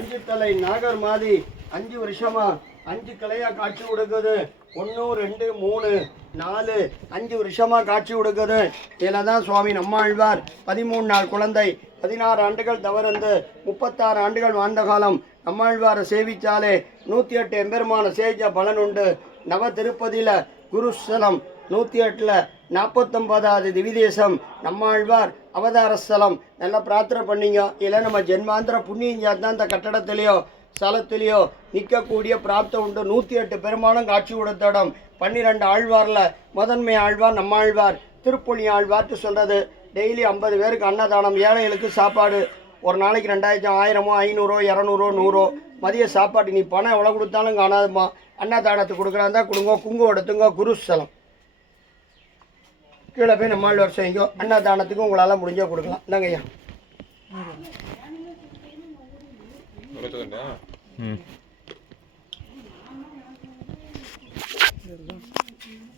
5 தலை நாகர் மாதிரி 5 வருஷமா 5 கிளையா காட்சி கொடுக்குது. 1 2 3 4 5 வருஷமா காட்சி கொடுக்குது. இதில் தான் சுவாமி நம்மாழ்வார் 13 நாள் குழந்தை 16 ஆண்டுகள் தவறந்து 36 ஆண்டுகள் வாழ்ந்த காலம். நம்மாழ்வாரை சேவிச்சாலே 108 எம்பெருமான சேவிச்ச பலன் உண்டு. நவ திருப்பதியில் குருஸ்தலம் 108ல் 49வது திவிதேசம் நம்மாழ்வார் அவதார ஸ்தலம். நல்லா பிரார்த்தனை பண்ணிங்க. இல்லை நம்ம ஜென்மாந்திர புண்ணியம் தான் இந்த கட்டடத்திலேயோ ஸ்தலத்திலேயோ நிற்கக்கூடிய பிராப்தம் உண்டு. 108 பெருமானும் காட்சி கொடுத்த இடம். 12 ஆழ்வாரில் முதன்மை ஆழ்வார் நம்மாழ்வார். திருப்புலி ஆழ்வார்ட்டு சொல்கிறது. டெய்லி 50 பேருக்கு அன்னதானம், ஏழைகளுக்கு சாப்பாடு. ஒரு நாளைக்கு 2000 1000 500 200 100 மதிய சாப்பாடு. நீ பணம் எவ்வளோ கொடுத்தாலும் காணாதுமா. அன்னதானத்துக்கு கொடுக்குறாந்தா கொடுங்க. குங்குமம் எடுத்துங்க. குருஸ்தலம் கீழே போய் நம்மாழ்வார் செய்யுங்க. அன்னதானத்துக்கு உங்களால் முடிஞ்சா கொடுக்கலாம். இந்தாங்க ஐயா.